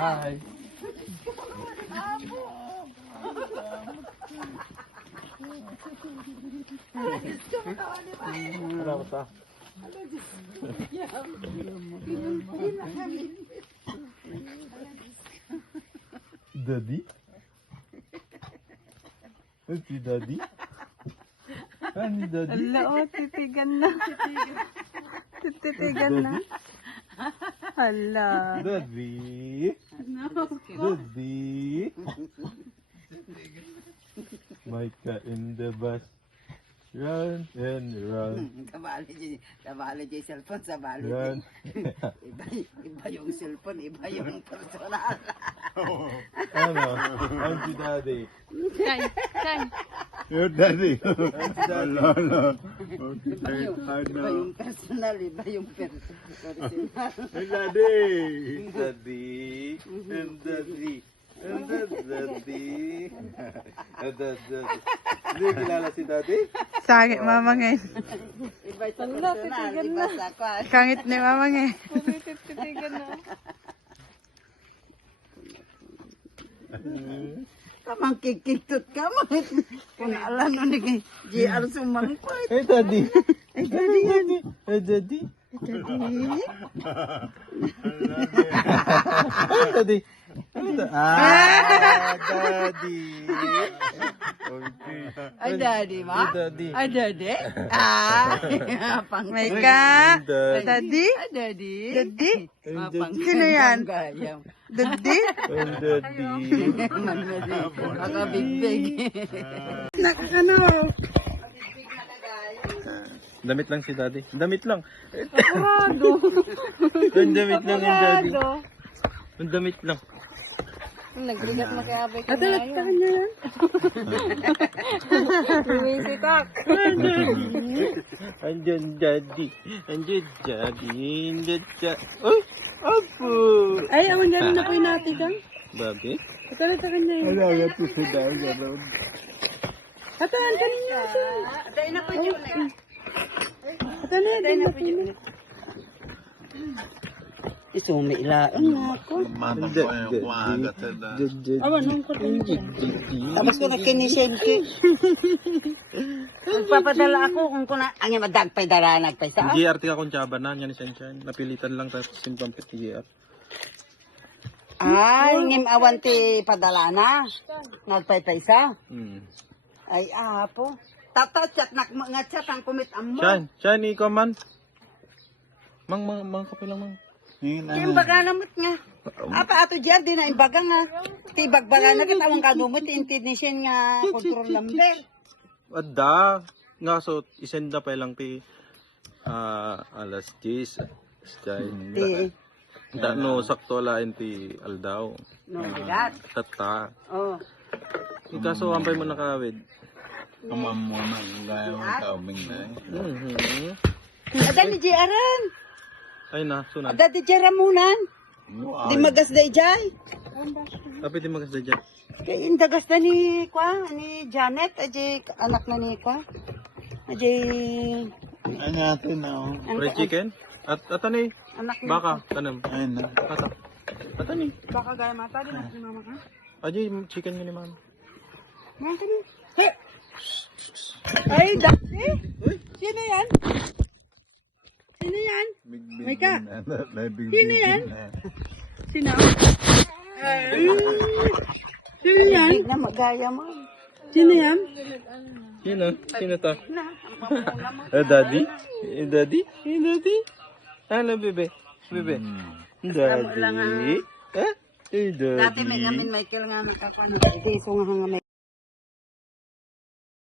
Hi. Wala ko ta. Daddy? Si Daddy? Ni Daddy? Ala, oh, titigan na. Titigan na. Hala. Daddy? Daddy? Micah in the bus. Run and run. Sabali dyan cellphone, sabali Run. Iba yung cellphone, iba yung personal. Ano? I'm si Daddy. Kay. Your Daddy. Iba yung personal, iba yung personal. Hey, Daddy. Daddy. And Daddy. And Daddy. And Daddy. Hindi kilala si Daddy? Sangit mama ngayon. Iba sa personal, iba sa kwan. Kangit ni mama ngayon. Titigan na. Kamang kikitot ka, mahit. Kung alam mo ni JR sumangkot. Hey, Daddy. Ay, daddy yan. Hey, Daddy. Daddy. Hey, Daddy. Daddy. Okay. Ay, daddy ba? Hey, Daddy. Ay, daddy? Pang May ka. Daddy. Daddy? Ay, daddy. Daddy? Pang Sino yan? gayam. Daddy? And Daddy. Makabigbig. Ano? Damit lang si Daddy. Damit lang. Apurado. Ang damit lang yung Daddy. Apurado. Ang damit lang. Nagbigat mo kaya abay ka na yun. Sa kanya yan. Lumisitak. Andyan Daddy. Andyan Daddy. Andyan Daddy. Oh! Apo! Ay, awan na rin na po yung natin kang. Bakit? Ito sa kanya yun. Wala nga ito sa Daddy. Kataan ka rin natin. Dahil na po yun eh. Kataan na yun. Isumilaan na ako. Awan, nung ko rin yan. Tapos ko na kinisente. Magpapadala ako kung kuna ang madagpay dara nagpay sa. GR tika kung tsaba na. Yan isang tiyan. Napilitan lang tapos simpampit ni GR. Ay, ngim awanti padala na. Nagpay sa. Ay, apo. Tata chat nak nga chat ang kumit amo. Chan, ikaw man. Mang kape lang mang. Imbaga namot nga. Apa ato diyan din na imbaga nga. Tibagbaga na katawang kanumot intination nga control number. Ada. Nga so, isenda pa lang ti alas 10. Ti No, sakto lain ti aldaw. no bigat. Tata. Oh. Ikaso ampay mo nakawid. Ada ni Jaran. Ay na, sunod. Ada di Jaramunan. Di magas da ijay. Tapi di magas dyan. Kay indagas na ni ni Janet aje anak na ni aje Fried chicken? At atani, anak ni baka, tanam. Ayun na. Atani. Baka gaya mata din ni mama ka. Aji, chicken yun ni mama. Ngayon ka din. Ay, dati. Sino yan? Sino yan? Mika. Sino yan? Sino? Ay. Sino yan? na magaya mo. Sino yan? Sino? Sino to? Daddy? Daddy? Daddy? Ano, bebe? Bebe? Daddy? Eh? Daddy? Dati may gamin Michael nga nakakano. Ito yung nga may